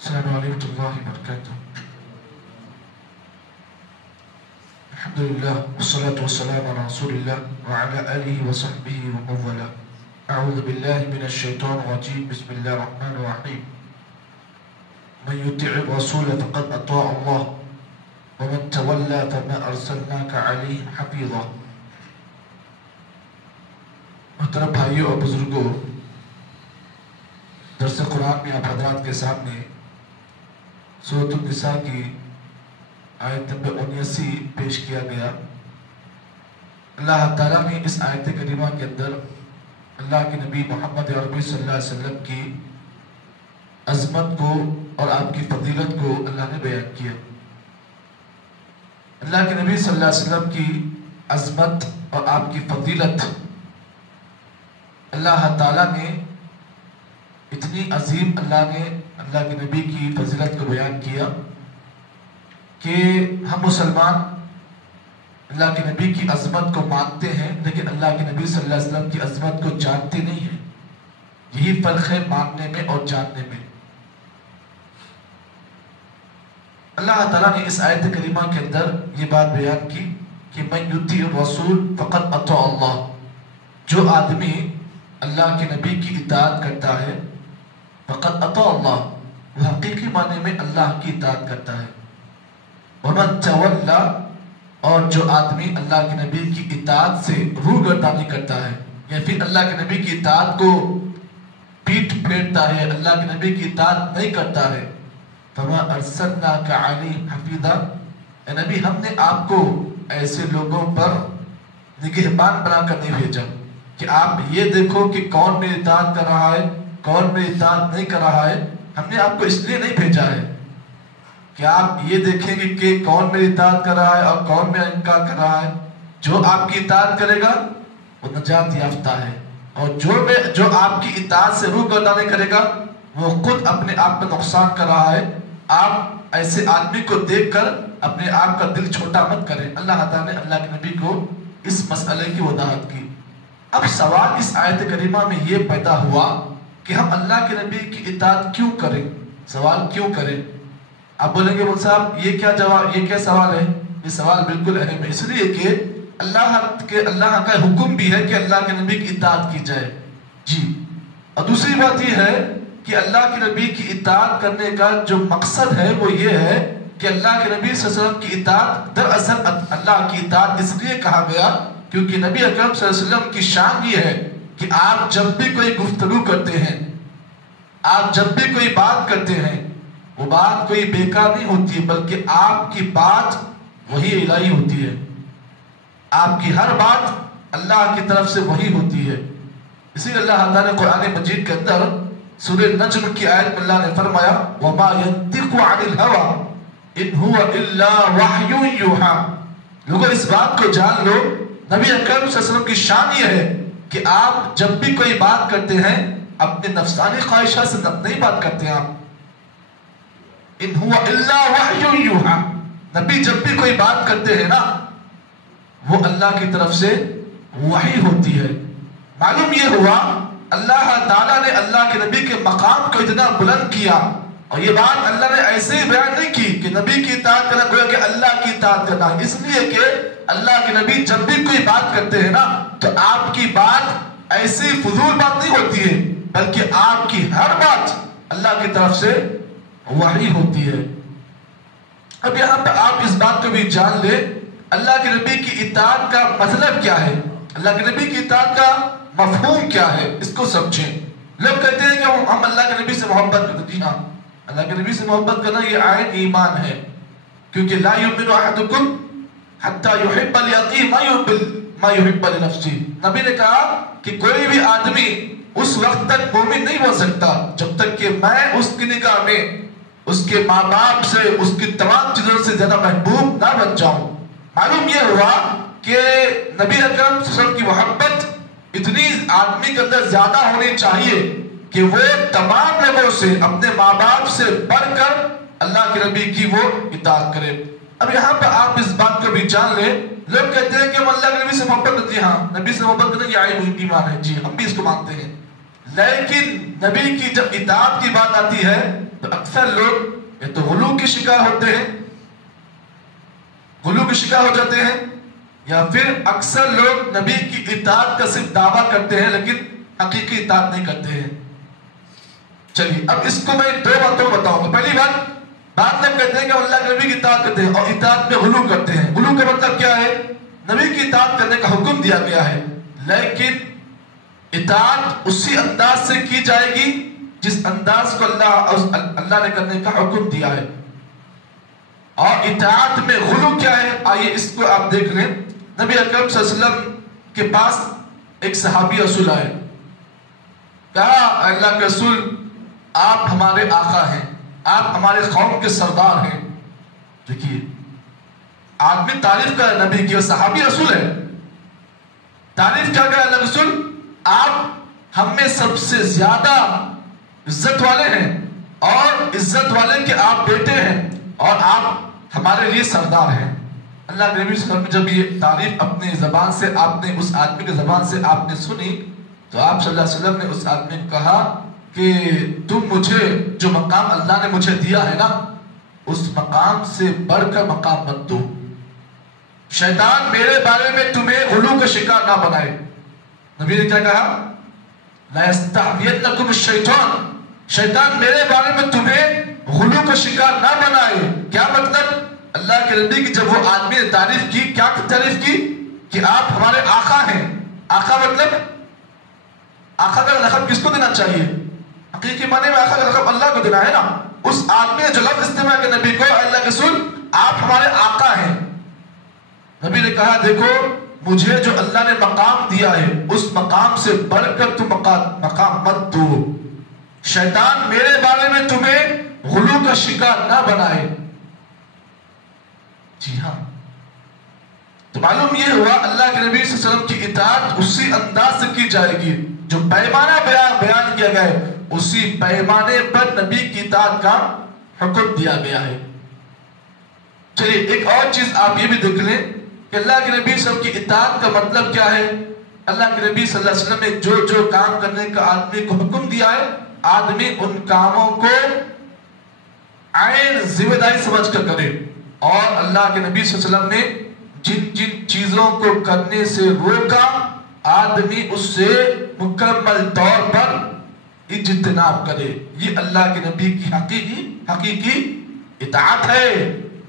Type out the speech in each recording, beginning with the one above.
السلام علیکم اللہ وبرکاتہ. الحمدللہ والصلاة والسلام علی رسول اللہ وعلی آلہ وصحبہ ومن والاه. اعوذ باللہ من الشیطان الرجیم. بسم اللہ الرحمن الرحیم. من يطع الرسول فقد اطاع اللہ ومن تولى فما ارسلناک علیہم حفیظا. محترم بھائیوں اور بزرگوں، درس قرآن میں آپ حضرات کے سامنے سورۃ النساء کی آیت نمبر 79 پیش کیا گیا. اللہ تعالیٰ نے اس آیت کریمہ کے اندر اللہ کے نبی محمد عربی صلی اللہ علیہ وسلم کی عظمت کو اور آپ کی فضیلت کو اللہ نے بیان کیا. اللہ کے نبی صلی اللہ علیہ وسلم کی عظمت اور آپ کی فضیلت اللہ تعالیٰ نے اتنی عظیم اللہ کے نبی کی فضیلت کو بیان کیا کہ ہم مسلمان اللہ کے نبی کی عظمت کو مانتے ہیں لیکن اللہ کے نبی صلی اللہ علیہ وسلم کی عظمت کو جانتے نہیں ہیں. یہی فرق ہے ماننے میں اور جاننے میں. اللہ تعالیٰ نے اس آیت کریمہ کے اندر یہ بات بیان کی کہ من یطیع الرسول فقد اطاع اللہ. جو آدمی اللہ کے نبی کی اطاعت کرتا ہے فقد اطاع اللہ، وہ حقیقی معنی میں اللہ کی اطاعت کرتا ہے. ومن تولا، اور جو آدمی اللہ کے نبی کی اطاعت سے روگردانی کرتا ہے یا پھر اللہ کے نبی کی اطاعت کو پیٹ پھیرتا ہے، اللہ کے نبی کی اطاعت نہیں کرتا ہے، فما ارسلناک علیہم حفیظا، اے نبی ہم نے آپ کو ایسے لوگوں پر نگہبان بنا کر نہیں بھیجا کہ آپ یہ دیکھو کہ کون میری اطاعت کر رہا ہے کون میری اطاعت نہیں کر رہا ہے. ہم نے آپ کو اس لیے نہیں بھیجا ہے کہ آپ یہ دیکھیں گے کہ کون میری اطاعت کر رہا ہے اور کون میرا انکار کر رہا ہے. جو آپ کی اطاعت کرے گا وہ نجات یافتہ ہے، اور جو آپ کی اطاعت سے روگردانی کرے گا وہ خود اپنے آپ میں نقصان کر رہا ہے. آپ ایسے آدمی کو دیکھ کر اپنے آپ کا دل چھوٹا مت کریں. اللہ تعالیٰ نے اللہ کے نبی کو اس مسئلے کی وضاحت کی. اب سوال اس آیت کریمہ میں یہ پیدا ہوا کہ ہم اللہ کے نبی کی اطاعت کیوں کریں؟ سوال کیوں کریں؟ آپ بولیں گے مول صاحب یہ کیا سوال ہے؟ یہ سوال بالکل اہم ہے، اس لیے کہ اللہ کا حکم بھی ہے کہ اللہ کے نبی کی اطاعت کی جائے. جی، اور دوسری بات یہ ہے کہ اللہ کے نبی کی اطاعت کرنے کا جو مقصد ہے وہ یہ ہے کہ اللہ کے نبی صلی اللہ علیہ وسلم کی اطاعت، دراصل اللہ کی اطاعت اس لیے کہا گیا کیونکہ نبی اکرم صلی اللہ علیہ وسلم کی شان یہ ہے کہ آپ جب بھی کوئی گفتگو کرتے ہیں، آپ جب بھی کوئی بات کرتے ہیں، وہ بات کوئی بیکار نہیں ہوتی ہے بلکہ آپ کی بات وحی الہی ہوتی ہے. آپ کی ہر بات اللہ کی طرف سے وحی ہوتی ہے. اسی لیے اللہ تعالیٰ نے قرآن مجید کے اندر سورہ نجم کی آیت میں اللہ نے فرمایا وَمَا يَنطِقُ عَنِ الْهَوَىٰ إِنْ هُوَ إِلَّا وَحْيٌ يُوحَىٰ. لوگوں اس بات کو جان لو، نبی اکرم صلی اللہ علیہ وسلم کی شان یہ ہے کہ آپ جب بھی کوئی بات کرتے ہیں اپنے نفسانی خواہشات سے نہیں بات کرتے ہیں. آپ ان ہوا الا وحی یوحا، نبی جب بھی کوئی بات کرتے ہیں نا وہ اللہ کی طرف سے وحی ہوتی ہے. معلوم یہ ہوا اللہ تعالیٰ نے اللہ کے نبی کے مقام کو اتنا بلند کیا، اور یہ بات اللہ نے ایسے ہی بیان نہیں کی کہ نبی کی اطاعت کرنا گویا کہ اللہ کی اطاعت کرنا، اس لیے کہ اللہ کے نبی جب بھی کوئی بات کرتے ہیں نا تو آپ کی بات ایسی فضول بات نہیں ہوتی ہے بلکہ آپ کی ہر بات اللہ کی طرف سے وحی ہوتی ہے. اب یہاں پہ آپ اس بات کو بھی جان لیں اللہ کے نبی کی اطاعت کا مطلب کیا ہے، اللہ کے نبی کی اطاعت کا مفہوم کیا ہے، اس کو سمجھیں. لوگ کہتے ہیں کہ ہم اللہ کے نبی سے محبت کرتے ہیں. جی ہاں، اللہ کے نبی سے محبت کرنا یہ عین ایمان ہے، کیونکہ لا یؤمن احدکم حتی یحب لأخیہ ما یحب لنفسہ. نبی نے کہا کہ کوئی بھی آدمی اس وقت تک مومن نہیں ہو سکتا جب تک کہ میں اس کی نگاہ میں اس کے ماں باپ سے، اس کی تمام چیزوں سے زیادہ محبوب نہ بن جاؤں. معلوم یہ ہوا کہ نبی اکرم صلی اللہ علیہ وسلم کی محبت اتنی آدمی کے اندر زیادہ ہونی چاہیے کہ وہ تمام لوگوں سے، اپنے ماں باپ سے بڑھ کر اللہ کے نبی کی وہ اطاعت کرے. اب یہاں پہ آپ اس بات کو بھی جان لیں، لوگ کہتے ہیں کہ ہم اللہ کے نبی سے محبت کرتے ہیں. ہاں، نبی سے محبت کرنا یہ عین ایمان ہے. جی، ہم بھی اس کو مانتے ہیں، لیکن نبی کی جب اطاعت کی بات آتی ہے تو تو اکثر لوگ یا تو غلو کے شکار ہوتے ہیں، غلو کے شکار ہو جاتے ہیں، یا پھر اکثر لوگ نبی کی اطاعت کا صرف دعویٰ کرتے ہیں لیکن حقیقی اطاعت نہیں کرتے ہیں۔ چلیے اب اس کو میں دو باتوں بتاؤں گا۔ پہلی بات میں کہتے ہیں کہ اللہ کے نبی کی اطاعت کرتے ہیں اور اطاعت میں غلو کرتے ہیں۔ غلو کا مطلب کیا ہے؟ نبی کی اطاعت کرنے کا حکم دیا گیا ہے لیکن اطاعت اسی انداز سے کی جائے گی جس انداز کو اللہ نے کرنے کا حکم دیا ہے۔ اور اطاعت میں غلو کیا ہے؟ آئیے اس کو آپ دیکھ لیں۔ نبی اکرم صلی اللہ علیہ وسلم کے پاس ایک صحابی رسول آئے، کہا اللہ کے رسول آپ ہمارے آقا ہیں، آپ ہمارے قوم کے سردار ہیں۔ دیکھیے آدمی تعریف کر نبی کی، اور صحابی رسول ہے، تعریف کیا کر اللہ رسول آپ ہم میں سب سے زیادہ عزت والے ہیں اور عزت والے کے آپ بیٹے ہیں اور آپ ہمارے لیے سردار ہیں۔ اللہ کے نبی صلی اللہ علیہ وسلم جب یہ تعریف اپنی زبان سے آپ نے اس آدمی کی زبان سے آپ نے سنی تو آپ صلی اللہ علیہ وسلم نے اس آدمی کو کہا کہ تم مجھے جو مقام اللہ نے مجھے دیا ہے نا اس مقام سے بڑھ کر مقام مت دو۔ شیطان میرے بارے میں تمہیں غلو کا شکار نہ بنائے۔ نبی نے کیا کہا؟ لا یستحوینکم الشیطان، شیطان میرے بارے میں تمہیں غلو کا شکار نہ بنائے۔ کیا مطلب؟ اللہ کے نبی کی جب وہ آدمی نے تعریف کی، کیا تعریف کی؟ کہ آپ ہمارے آقا ہیں۔ آقا مطلب آقا کا لقب کس کو دینا چاہیے؟ حقیقی معنی میں آقا کا لقب اللہ کو دینا ہے نا۔ اس آدمی نے جو لفظ استعمال کیا نبی کو، اللہ کے رسول آپ ہمارے آقا ہیں۔ نبی نے کہا دیکھو مجھے جو اللہ نے مقام دیا ہے اس مقام سے بڑھ کر تم مقام مت دو۔ شیطان میرے بارے میں تمہیں غلو کا شکار نہ بنائے۔ جی ہاں، تو معلوم یہ ہوا اللہ کے نبی صلی اللہ علیہ وسلم کی اطاعت اسی انداز سے کی جائے گی جو پیمانہ بیان کیا گیا ہے، اسی پیمانے پر نبی کی اطاعت کا حکم دیا گیا ہے۔ چلیے ایک اور چیز آپ یہ بھی دیکھ لیں کہ اللہ کے نبی صلی اللہ علیہ وسلم کی اطاعت کا مطلب کیا ہے۔ اللہ کے نبی صلی اللہ علیہ وسلم نے جو کام کرنے کا آدمی کو حکم دیا ہے، آدمی ان کاموں کو عین ذمہ داری سمجھ کر کرے، اور اللہ کے نبی صلی اللہ علیہ وسلم نے جن چیزوں کو کرنے سے روکا آدمی اس سے مکمل طور پر اجتناب کرے۔ یہ اللہ کے نبی کی حقیقی اطاعت ہے۔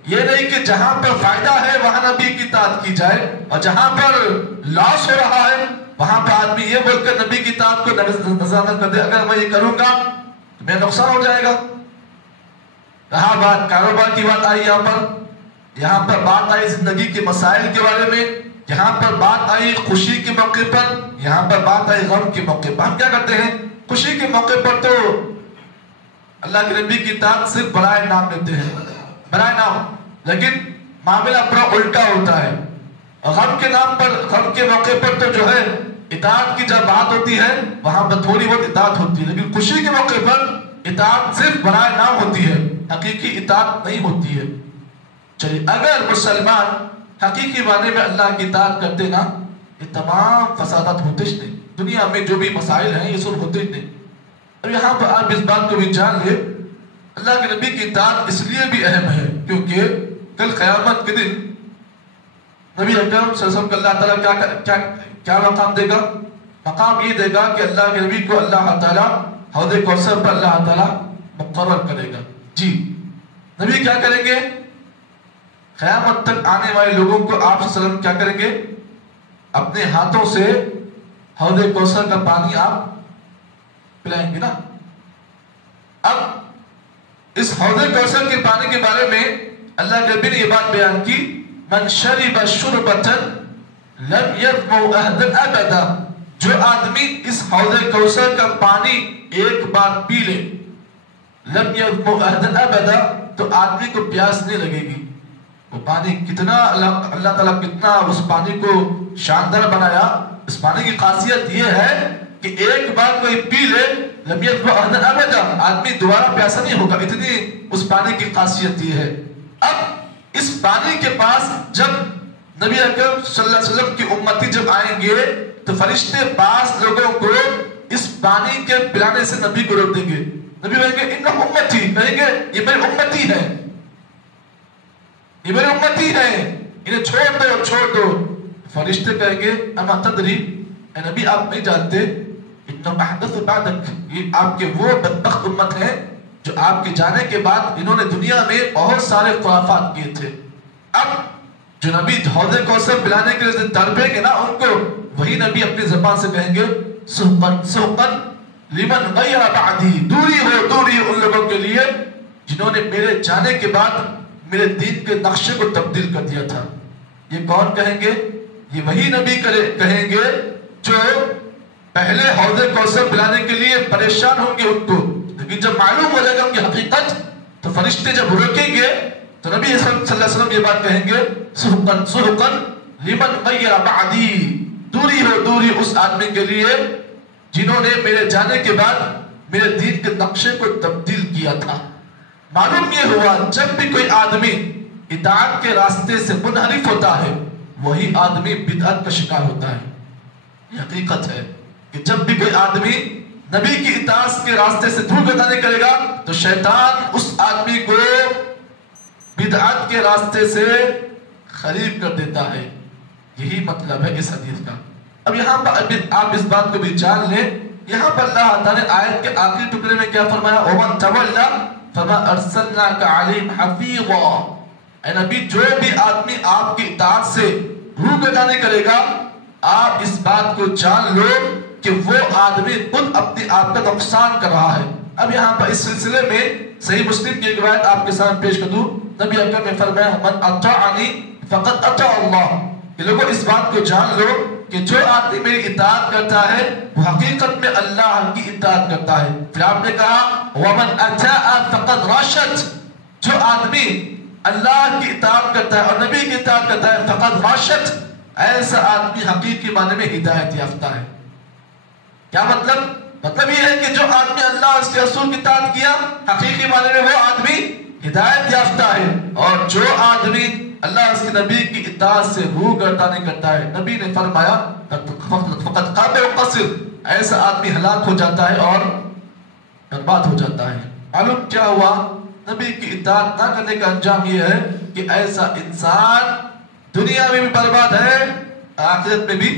یہ نہیں کہ جہاں پر فائدہ ہے وہاں نبی کی اطاعت کی جائے اور جہاں پر لاس ہو رہا ہے وہاں پر آدمی یہ بول کر نبی کی اطاعت کو نظر کر دے، اگر میں یہ کروں گا تو میرا نقصان ہو جائے گا۔ رہا بات کاروبار کی، بات آئی یہاں پر بات آئی زندگی کے مسائل کے بارے میں، یہاں پر بات آئی خوشی کے موقع پر، یہاں پر بات آئی غم کے موقع پر۔ ہم کیا کرتے ہیں؟ خوشی کے موقع پر تو اللہ کے نبی کی اطاعت صرف برائے نام لیتے ہیں، برائے نام، لیکن معاملہ پورا الٹا ہوتا ہے۔ اور غم کے نام پر، غم کے موقع پر تو جو ہے اطاعت کی جب بات ہوتی ہے وہاں پر تھوڑی بہت اطاعت ہوتی ہے، لیکن خوشی کے موقع پر اطاعت صرف برائے نام ہوتی ہے، حقیقی اطاعت نہیں ہوتی ہے۔ چلیے اگر مسلمان حقیقی معنی میں اللہ کی اطاعت کرتے نا یہ تمام فسادات ہوتے ہی نہیں، دنیا میں جو بھی مسائل ہیں یہ سب ہوتے ہی نہیں۔ اب یہاں پر آپ اس بات کو بھی جان لیں اللہ کے نبی کی اطاعت اس لیے بھی اہم ہے کیونکہ کل قیامت کے دن نبی اکرم صلی اللہ علیہ وسلم کو اللہ تعالیٰ کیا مقام دے گا؟ مقام یہ دے گا کہ اللہ کے نبی کو اللہ تعالیٰ حوض کوثر پر اللہ تعالیٰ مقرر کرے گا۔ جی نبی کیا کریں گے؟ قیامت تک آنے والے لوگوں کو آپ صلی اللہ علیہ وسلم کیا کریں گے؟ اپنے ہاتھوں سے حوض کوثر کا پانی آپ پلائیں گے نا۔ اب اس حوض کوثر کے پانی کے بارے میں اللہ کے نبی نے یہ بات بیان کی، من شرب شربۃ لم یظمأ احدا ابدا، جو آدمی اس حوض کوثر کا پانی ایک بار پی لے، لم یظمأ احدا ابدا، تو آدمی کو پیاس نہیں لگے گی۔ وہ پانی کتنا اللہ تعالیٰ کتنا اس پانی کو شاندار بنایا۔ اس پانی کی خاصیت یہ ہے کہ ایک بار کوئی پی لے لم یظمأ احدا ابدا، آدمی دوبارہ پیاسا نہیں ہوگا، اتنی اس پانی کی خاصیت یہ ہے۔ اب اس پانی کے پاس جب نبی اکرم صلی اللہ علیہ وسلم کی امتی جب آئیں گے تو فرشتے بعض لوگوں کو اس پانی کے پلانے سے نبی کو روک دیں گے. نبی کہیں گے ان امتی، کہیں گے یہ میری امتی ہے، یہ میری امتی ہے، انہیں چھوڑ دو چھوڑ دو. فرشتے کہیں گے اما تدری، اے نبی آپ نہیں جانتے انہم احدث بعدک، یہ آپ کے وہ بدبخت امت ہیں جو آپ کے جانے کے بعد انہوں نے دنیا میں بہت سارے خرافات کیے تھے. اب جو نبی حوض کوثر پلانے کے لیے تڑپیں گے نا ان کو، وہی نبی اپنی زبان سے کہیں گے سحقا سحقا لمن غیر بعدی، دوری ہو ان لوگوں کے لیے جنہوں نے میرے جانے کے بعد میرے دین کے نقشے کو تبدیل کر دیا تھا. یہ کون کہیں گے؟ یہ وہی نبی کہیں گے جو پہلے حوض کوثر پلانے کے لیے پریشان ہوں گے ان کو، لیکن جب معلوم ہو جائے گا ان کی حقیقت تو فرشتے جب روکیں گے تو نبی صلی اللہ علیہ وسلم یہ بات کہیں گے سحقا سحقا لمن غیر بعدی، دوری اس آدمی کے لیے جنہوں نے میرے جانے کے بعد میرے دین کے نقشے کو تبدیل کیا تھا. معلوم یہ ہوا جب بھی کوئی آدمی اطاعت کے راستے سے منحرف ہوتا ہے وہی آدمی بدعت کا شکار ہوتا ہے. یہ حقیقت ہے کہ جب بھی کوئی آدمی نبی کی اطاعت کے راستے سے دور گردانی کرے گا تو شیطان اس آدمی کو بدعت کے راستے سے قریب کر دیتا ہے. یہی مطلب ہے اس حدیث کا. اب یہاں پر آپ اس بات کو بھی جان لیں، یہاں پر اللہ تعالیٰ نے آیت کے آخری ٹکڑے میں کیا فرمایا؟ وَمَنْ تَوَلَّا فَمَا أَرْسَلْنَاكَ عَلَيْهِمْ حَفِيظًا. اے نبی جو بھی آدمی آپ کی اطاعت سے روگردانی کرے گا آپ اس بات کو جان لو کہ وہ آدمی خود اپنی آپ کا نقصان کر رہا ہے. اب یہاں پر اس سلسلے میں صحیح مسلم کی ایک روایت آپ کے سامنے پیش کر دوں. نبی اکرم نے فرمایا من اطاعنی فقد اطاع اللہ. کہ لوگوں اس بات کو جان لو کہ جو آدمی میری اطاعت کرتا ہے وہ حقیقت میں اللہ کی اطاعت کرتا ہے. پھر آپ نے کہا ومن اطاع فقد رشد. جو آدمی اللہ کی اطاعت کرتا ہے اور نبی کی اطاعت کرتا ہے فقد رشد، ایسا آدمی حقیقی معنی میں ہدایت یافتہ ہے. کیا مطلب؟ مطلب یہ ہے کہ جو آدمی اللہ اس کے رسول کی اطاعت کیا حقیقی معنی میں وہ آدمی ہدایت یافتہ ہے. اور جو آدمی اللہ اس کے نبی کی اطاعت سے روگردانی کرتا ہے، نبی نے فرمایا فقط قاطع قصر، ایسا آدمی ہلاک ہو جاتا ہے اور برباد ہو جاتا ہے. معلوم کیا ہوا؟ نبی کی اطاعت نہ کرنے کا انجام یہ ہے کہ ایسا انسان دنیا میں بھی برباد ہے آخرت میں بھی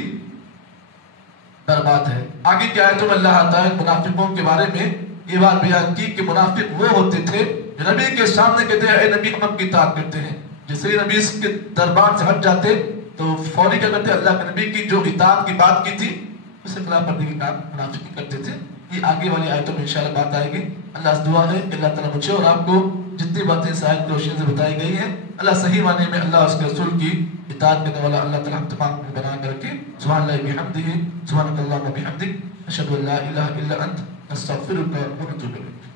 برباد ہے. آگے کیا ہے؟ تو اللہ تعالیٰ منافقوں کے بارے میں یہ بات بیان کی کہ منافق وہ ہوتے تھے جو نبی کے سامنے کہتے ہیں اے نبی ہم کی اطاعت کرتے ہیں. جیسے ہی نبی اس کے دربار سے ہٹ جاتے تو فوری کیا کرتے؟ اللہ کے نبی کی جو اطاعت کی بات کی تھی اسے خلاف ورزی کے کام منافق کرتے تھے. یہ آگے والی آیتوں میں انشاءاللہ بات آئے گی. اللہ سے دعا ہے کہ اللہ تعالیٰ مجھے اور آپ کو جتنی باتیں اس آیت کی روشنی سے بتائی گئی ہیں اللہ صحیح معنی میں اللہ اس کے رسول کی اطاعت کرنے والا اللہ تعالیٰ ہم تمام کو بنا کر کے. سبحان اللہ بحمدہ سبحانک اللہم وبحمدک اشہد ان لا الہ الا انت استغفرک و اتوب الیک.